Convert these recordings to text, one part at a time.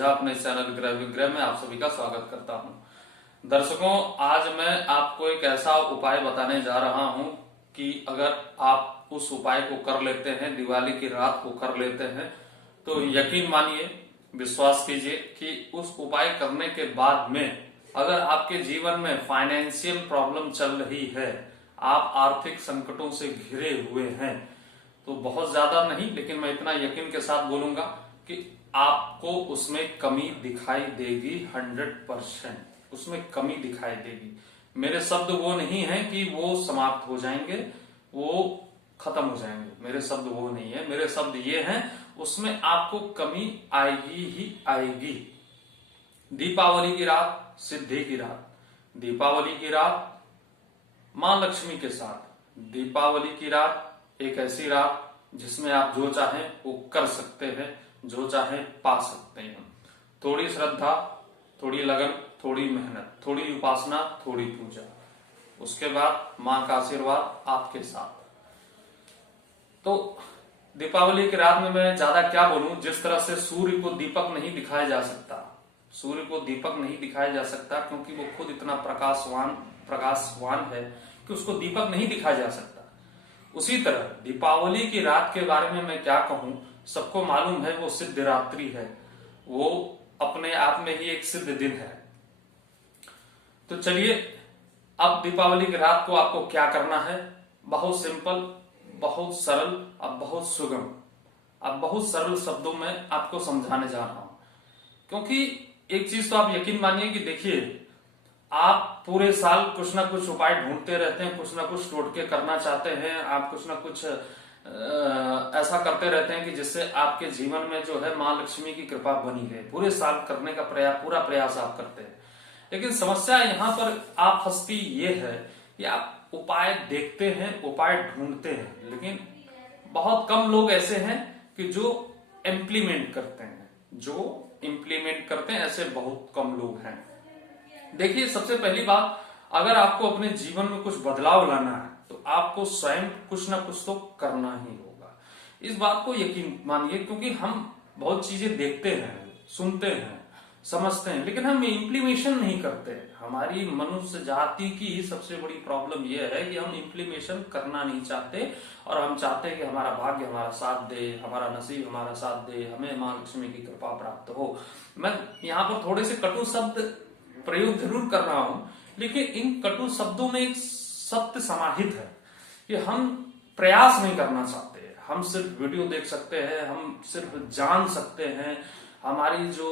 ओझा अपने चैनल ग्रह विग्रह में आप सभी का स्वागत करता हूं। दर्शकों, आज मैं आपको एक ऐसा उपाय बताने जा रहा हूं कि अगर आप उस उपाय को कर लेते हैं, दिवाली की रात को कर लेते हैं, तो यकीन मानिए, विश्वास कीजिए कि उस उपाय करने के बाद में अगर आपके जीवन में फाइनेंशियल प्रॉब्लम चल रही है, आप आर्थिक संकटों से घिरे हुए हैं, तो बहुत ज्यादा नहीं, लेकिन मैं इतना यकीन के साथ बोलूंगा कि आपको उसमें कमी दिखाई देगी। 100% उसमें कमी दिखाई देगी। मेरे शब्द वो नहीं है कि वो समाप्त हो जाएंगे, वो खत्म हो जाएंगे। मेरे शब्द वो नहीं है, मेरे शब्द ये हैं, उसमें आपको कमी आएगी ही आएगी। दीपावली की रात, सिद्धि की रात, दीपावली की रात मां लक्ष्मी के साथ, दीपावली की रात एक ऐसी रात जिसमें आप जो चाहें वो कर सकते हैं, जो चाहें पा सकते हैं। थोड़ी श्रद्धा, थोड़ी लगन, थोड़ी मेहनत, थोड़ी उपासना, थोड़ी पूजा, उसके बाद मां का आशीर्वाद आपके साथ। तो दीपावली की रात में मैं ज्यादा क्या बोलूं, जिस तरह से सूर्य को दीपक नहीं दिखाया जा सकता, सूर्य को दीपक नहीं दिखाया जा सकता क्योंकि वो खुद इतना प्रकाशवान है कि उसको दीपक नहीं दिखाया जा सकता। उसी तरह दीपावली की रात के बारे में मैं क्या कहूं, सबको मालूम है वो सिद्ध रात्रि है, वो अपने आप में ही एक सिद्ध दिन है। तो चलिए, अब दीपावली की रात को आपको क्या करना है, बहुत सिंपल, बहुत सरल, अब बहुत सुगम, अब बहुत सरल शब्दों में आपको समझाने जा रहा हूं। क्योंकि एक चीज तो आप यकीन मानिए कि देखिए, आप पूरे साल कुछ ना कुछ उपाय ढूंढते रहते हैं, कुछ ना कुछ टोटके करना चाहते हैं, आप कुछ ना कुछ ऐसा करते रहते हैं कि जिससे आपके जीवन में जो है मां लक्ष्मी की कृपा बनी रहे। पूरे साल करने का पूरा प्रयास आप करते हैं, लेकिन समस्या यहाँ पर आप फंसती ये है कि आप उपाय देखते हैं, उपाय ढूंढते हैं, लेकिन बहुत कम लोग ऐसे हैं कि जो इम्प्लीमेंट करते हैं, ऐसे बहुत कम लोग हैं। देखिए, सबसे पहली बात, अगर आपको अपने जीवन में कुछ बदलाव लाना है तो आपको स्वयं कुछ ना कुछ तो करना ही होगा। इस बात को यकीन मानिए, क्योंकि हम बहुत चीजें देखते हैं, सुनते हैं, समझते हैं, लेकिन हम इम्प्लीमेशन नहीं करते। हमारी मनुष्य जाति की ही सबसे बड़ी प्रॉब्लम यह है कि हम इम्प्लीमेशन करना नहीं चाहते, और हम चाहते हैं कि हमारा भाग्य हमारा साथ दे, हमारा नसीब हमारा साथ दे, हमें मां लक्ष्मी की कृपा प्राप्त हो। मैं यहाँ पर थोड़े से कटु शब्द प्रयोग जरूर कर रहा हूं, लेकिन इन कटु शब्दों में एक सत्य समाहित है कि हम प्रयास नहीं करना चाहते। हम सिर्फ वीडियो देख सकते हैं, हम सिर्फ जान सकते हैं, हमारी जो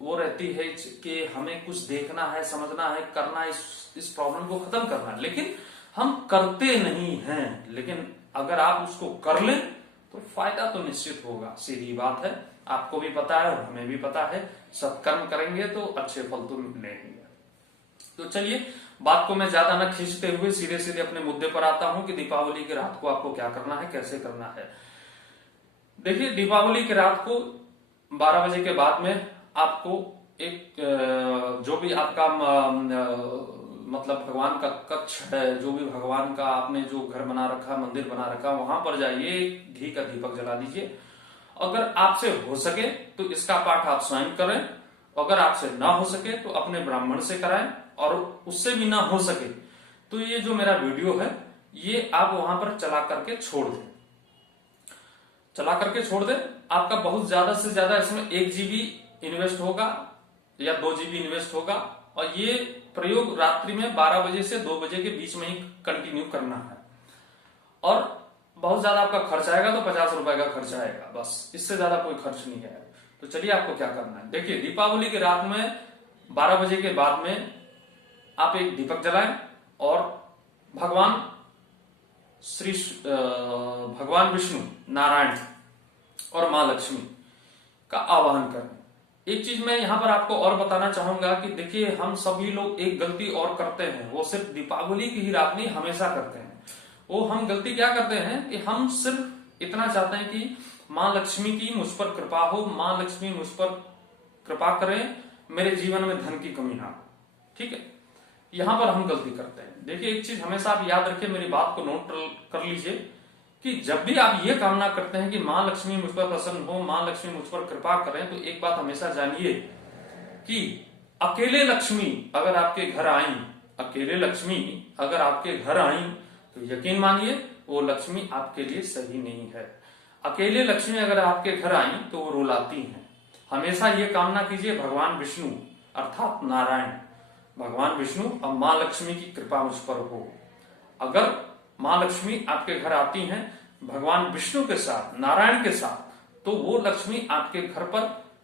वो रहती है कि हमें कुछ देखना है, समझना है, करना है, इस प्रॉब्लम को खत्म करना है, लेकिन हम करते नहीं हैं। लेकिन अगर आप उसको कर लें तो फायदा तो निश्चित होगा, सीधी बात है। आपको भी पता है और हमें भी पता है, सत्कर्म करेंगे तो अच्छे फल तो मिलेंगे। तो चलिए, बात को मैं ज्यादा न खींचते हुए सीधे सीधे अपने मुद्दे पर आता हूं कि दीपावली की रात को आपको क्या करना है, कैसे करना है। देखिए, दीपावली की रात को 12 बजे के बाद में आपको एक जो भी आपका मतलब भगवान का कक्ष है, जो भी भगवान का आपने जो घर बना रखा, मंदिर बना रखा, वहां पर जाइए, घी का दीपक जला दीजिए। अगर आपसे हो सके तो इसका पाठ आप स्वयं करें, अगर आपसे ना हो सके तो अपने ब्राह्मण से कराएं, और उससे भी ना हो सके तो ये जो मेरा वीडियो है ये आप वहां पर चला करके छोड़ दें, आपका बहुत ज्यादा से ज्यादा इसमें 1 GB इन्वेस्ट होगा या 2 GB इन्वेस्ट होगा, और ये प्रयोग रात्रि में 12 बजे से 2 बजे के बीच में ही कंटिन्यू करना है। और बहुत ज्यादा आपका खर्च आएगा तो 50 रुपए का खर्च आएगा, बस, इससे ज्यादा कोई खर्च नहीं है। तो चलिए, आपको क्या करना है। देखिए, दीपावली की रात में 12 बजे के बाद में आप एक दीपक जलाएं और भगवान विष्णु, नारायण और मां लक्ष्मी का आवाहन करें। एक चीज मैं यहां पर आपको और बताना चाहूंगा कि देखिए, हम सभी लोग एक गलती और करते हैं, वो सिर्फ दीपावली की ही रात नहीं, हमेशा करते हैं। वो हम गलती क्या करते हैं कि हम सिर्फ इतना चाहते हैं कि मां लक्ष्मी की मुझ पर कृपा हो, मां लक्ष्मी मुझ पर कृपा करें, मेरे जीवन में धन की कमी ना हो। ठीक है, यहां पर हम गलती करते हैं। देखिए, एक चीज हमेशा आप याद रखिए, मेरी बात को नोट कर लीजिए कि जब भी आप ये कामना करते हैं कि मां लक्ष्मी मुझ पर प्रसन्न हो, मां लक्ष्मी मुझ पर कृपा करें, तो एक बात हमेशा जानिए कि अकेले लक्ष्मी अगर आपके घर आई, अकेले लक्ष्मी अगर आपके घर आई, तो यकीन मानिए वो लक्ष्मी आपके लिए सही नहीं है। अकेले लक्ष्मी अगर आपके घर आई तो वो रुलाती हैं। हमेशा ये कामना कीजिए भगवान विष्णु अर्थात नारायण, भगवान विष्णु और मां लक्ष्मी की कृपा मुझ पर हो। अगर मां लक्ष्मी आपके घर आती हैं भगवान विष्णु के साथ, नारायण के साथ, तो वो लक्ष्मी आपके घर पर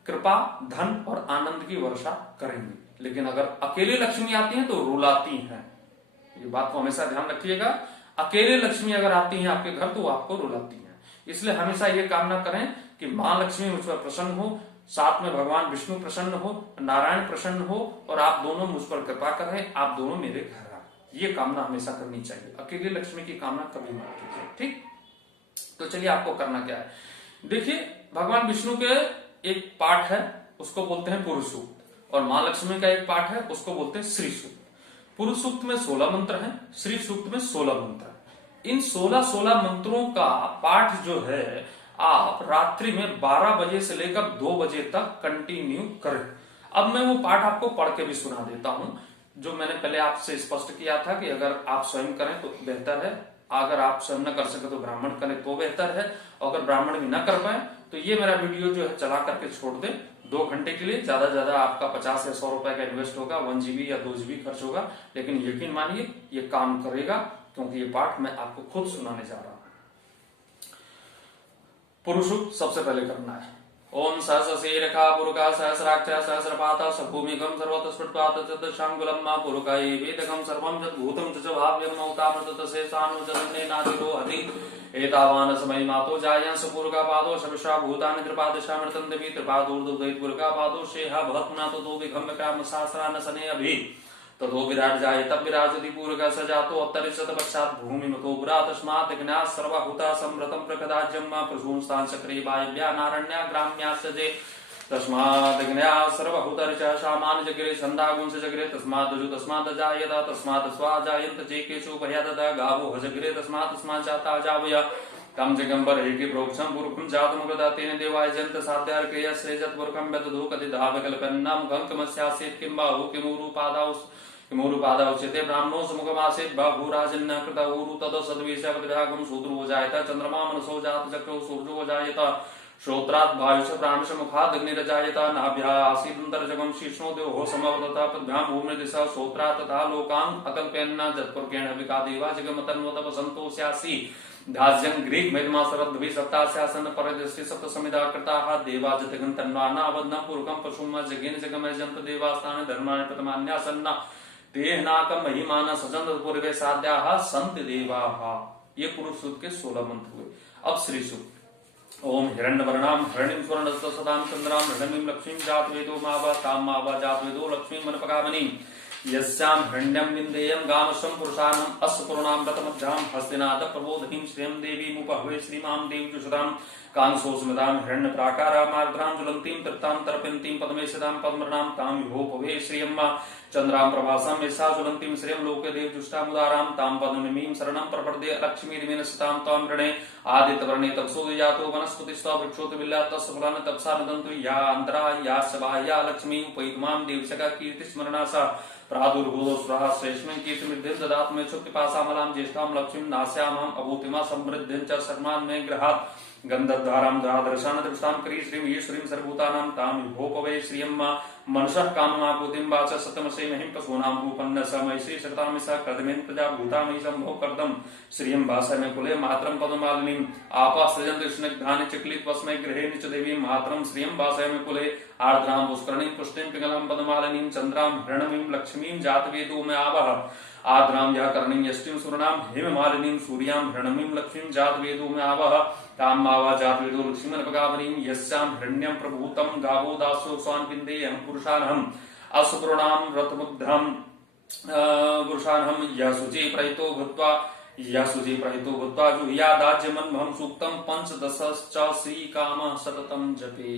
कृपा, धन और आनंद की वर्षा करेंगी। लेकिन अगर अकेले लक्ष्मी आती हैं तो रुलाती हैं। ये बात को हमेशा ध्यान रखिएगा। अकेले लक्ष्मी अगर आती हैं आपके घर तो वो आपको रुलाती हैं। इसलिए हमेशा ये कामना करें कि मां लक्ष्मी मुझ पर प्रसन्न हो, साथ में भगवान विष्णु प्रसन्न हो, नारायण प्रसन्न हो और आप दोनों मुझ पर कृपा करें, आप दोनों मेरे घर आए। ये कामना हमेशा करनी चाहिए। अकेले लक्ष्मी की कामना कभी मत कीजिए। ठीक, तो चलिए आपको करना क्या है। देखिए, भगवान विष्णु के एक पाठ है उसको बोलते हैं पुरुष सूक्त, और मां लक्ष्मी का एक पाठ है उसको बोलते हैं श्री सूक्त। पुरुष सूक्त में 16 मंत्र हैं, श्री सूक्त में 16 मंत्र हैं। इन 16 मंत्रों का पाठ जो है आप रात्रि में 12 बजे से लेकर 2 बजे तक कंटिन्यू करें। अब मैं वो पाठ आपको पढ़ के भी सुना देता हूं, जो मैंने पहले आपसे स्पष्ट किया था कि अगर आप स्वयं करें तो बेहतर है, अगर आप स्वयं न कर सके तो ब्राह्मण करें तो बेहतर है, और अगर ब्राह्मण भी न कर पाए तो ये मेरा वीडियो जो है चला करके छोड़ दे 2 घंटे के लिए। ज्यादा ज्यादा आपका 50 या 100 रुपए का इन्वेस्ट होगा, 1 GB या 2 GB खर्च होगा, लेकिन यकीन मानिए ये काम करेगा, क्योंकि ये पाठ मैं आपको खुद सुनाने जा रहा हूं। पुरुष सूक्त सबसे पहले करना है। ओम सहस्रशीर्षा पुरुषा सहस्राक्ष सहस्रपात सभूमिगम सर्वतस्फुटपात चतुशांगुलम मा पुरुषाये वेदकम सर्वं यद्भूतं च भाव्यं मौतामृत शेषानु जगन्नेनादिरो हति एतावान समय मातो जायंस पुरुषा पादो शविषा भूतानि त्रिपादशामृतं देवी त्रिपादोर्दुदैत पुरुषा पादो शेहा भवत्ना ततो विघम्य काम सहस्रान सने अभि ततो विराट जाये तब विराजति पूर्वक सजातो अत्तरिशत पश्चात भूमि मतो पुरा तस्मात् ज्ञा सर्वभूता समृतं प्रकदाज्यं मा प्रसूंस्तान् चक्रे वायव्या नारण्या ग्राम्या सजे तस्मात् ज्ञा सर्वभूतरिचा सामान्य जगरे छन्दागुंस जगरे तस्मात् जुः तस्मात् जायेत तस्मात् स्वा जायन्त जेकेषु भयादत गावो हजगरे तस्मात् तस्मात् जाता जावय तम जगंबर हेके प्रोक्षम पुरुषम जातमुगदा तेन देवाय जंत साध्यार क्रिया श्रेजत पुरुषम व्यतधो कति धावकल्पन्नाम गंकमस्यासेत किंबाहु किमूरुपादा उच्यते ब्राह्मणो समुखमासेत बाहुराजन्य कृता उरु तद सद्वेशवद्व्यागम शूद्रो जायता चंद्रमा मनसो जात चक्रो सूर्यो जायता श्रोत्रात् वायुष प्राणश मुखाद् अग्निरजायता नाभ्या आसीदन्तर्जगम शीर्ष्णो देवो समवर्तता पद्भ्यां भूमिर्दिशा श्रोत्रा तथा लोकान् अकल्पयन्ना जत्पुर्गेण विका देवा जगमतन्वत वसन्तो स्यासि धाज्यं ग्रीक मेदमा सरद्भि सप्तास्यासन परदृष्टि सप्त समिदा कृताः देवा जतगं तन्वानावदनं पुरुकं पशुम जगेन जगमय जंत देवास्तानि धर्माणि प्रतमान्यासन्ना तेहनाकं महिमाना सजन्त पूर्वे साध्याः सन्ति देवाः। ये पुरुष सूक्त के 16 मंत्र हुए। अब श्री सूक्त। ओम हिरण्यवर्णाम हरणिं स्वर्णस्य सदां चंद्रां हरणिं लक्ष्मीं जातवेदो मावा तां मावा जातवेदो लक्ष्मीं मनपकामनीं यस्यां हिरण्यं विन्देयं गामशं पुरुषाणं अस्पुर्णां रतमध्यां हस्तिनाद प्रबोधिनीं श्रियं देवीमुपहवे श्रीमां देवजुषदां कांसोस्मितां हिरण्यप्राकारां आर्द्रां ज्वलन्तीं तृप्तां तर्पयन्तीं पद्मेशदां पद्मनां तां विभोपवे श्रियं चंद्रां प्रभासां यस्या ज्वलन्तीं श्रियं लोके देवजुष्टामुदारां तां पद्मनिमीं शरणं प्रपद्ये लक्ष्मीर्मेन सतां त्वां वृणे आदित्यवर्णे तपसो यातो वनस्पतिस्त्वा वृक्षोत विल्ला तस्य फलानि तपसा नदन्तु या अन्तरा या सभा या लक्ष्मी उपैतमां देवशका कीर्तिस्मरणा सा प्रादुर्भूतो स्वः श्रेष्ठं कीर्तिमिद्धिं ददातु मे क्षुत्पिपासामलां ज्येष्ठां लक्ष्मीं नास्यामहम् अभूतिमा समृद्धिं च शर्मान् मे गृहात् गन्धद्वारां दादर्शान् दृष्टां करी श्रीं ईश्वरीं सर्वभूतानां तां विभोपवे श्रियं मनसः काममापूतिं वाच सतमसे महिं पशूनां रूपन्न समय श्री शक्तामि स कदमेन प्रजा भूतामि संभो कर्दम श्रियं भासमे कुले मात्रं पदमालिनीं आपासजन्त स्निग्धानि चक्लित वस्मै गृहेण च देवीं मात्रं श्रियं भासमे कुले आर्द्रां पुष्करणीं पुष्टिं पिंगलां पदमालिनीं चन्द्रां हृणमीं लक्ष्मीं जातवेदो मे आवह आद्रां या कर्णीं यष्टिं सुरनां हेममालिनीं सूर्यां हृणमीं लक्ष्मीं जातवेदो मे आवह तां मावा जातवेदो लक्ष्मीमनपगामनीं यस्यां हिरण्यं प्रभूतं गावो दासो स्वान् विन्देयं पुरुषानहम् असुपुर्णां रथमुग्धं पुरुषानहम् यशुचि प्रहितो भूत्वा जुह्यादाज्यमन्महं सूक्तं 15 श्रीकामः सततं जपे।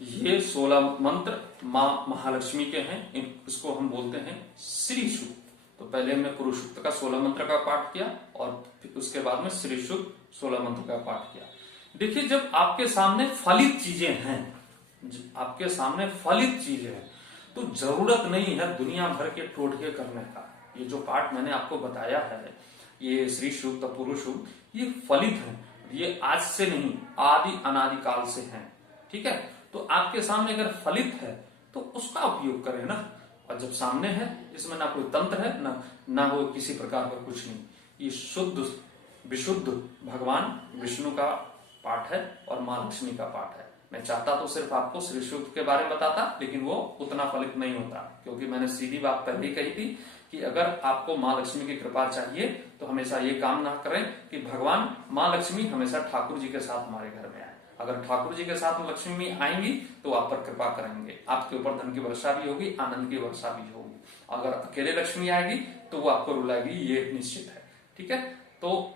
ये 16 मंत्र मां महालक्ष्मी के हैं। इसको हम बोलते हैं श्री सूक्त। तो पहले हमने पुरुष सूक्त का 16 मंत्र का पाठ किया और उसके बाद में श्री शुद्ध 16 मंत्र का पाठ किया। देखिए, जब आपके सामने फलित चीजें हैं, आपके सामने फलित चीजें हैं, तो जरूरत नहीं है दुनिया भर के टोटके करने का। ये जो पाठ मैंने आपको बताया है, ये श्री शुद्ध तत्पुरुष शुद्ध, ये फलित है, ये आज से नहीं आदि अनादि काल से हैं। ठीक है, तो आपके सामने अगर फलित है तो उसका उपयोग करें ना। और जब सामने है, इसमें ना कोई तंत्र है, ना हो किसी प्रकार का कुछ नहीं, ये शुद्ध विशुद्ध भगवान विष्णु का पाठ है और माँ लक्ष्मी का पाठ है। मैं चाहता तो सिर्फ आपको श्री शुद्ध के बारे में बताता, लेकिन वो उतना फलित नहीं होता, क्योंकि मैंने सीधी बात पहले ही कही थी कि अगर आपको माँ लक्ष्मी की कृपा चाहिए तो हमेशा ये काम ना करें कि भगवान माँ लक्ष्मी हमेशा ठाकुर जी के साथ हमारे घर में आए। अगर ठाकुर जी के साथ लक्ष्मी आएंगी तो आप पर कृपा करेंगे, आपके ऊपर धन की वर्षा भी होगी, आनंद की वर्षा भी होगी। अगर अकेले लक्ष्मी आएगी तो वो आपको रुलाएगी, ये निश्चित है। ठीक है, तो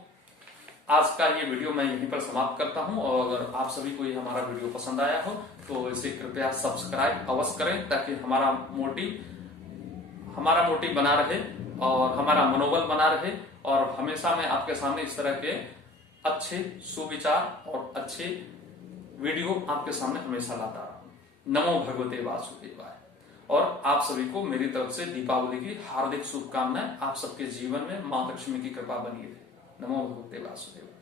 आज का ये वीडियो मैं यहीं पर समाप्त करता हूं। और अगर आप सभी को ये हमारा वीडियो पसंद आया हो तो इसे कृपया सब्सक्राइब अवश्य करें, ताकि हमारा मोटिव बना रहे और हमारा मनोबल बना रहे, और हमेशा मैं आपके सामने इस तरह के अच्छे सुविचार और अच्छे वीडियो आपके सामने हमेशा लाता रहूं। नमो भगवते वासुदेवाय। और आप सभी को मेरी तरफ से दीपावली की हार्दिक शुभकामनाएं। आप सबके जीवन में मां लक्ष्मी की कृपा बनी रहे। नमो भगवते वासुदेवाय।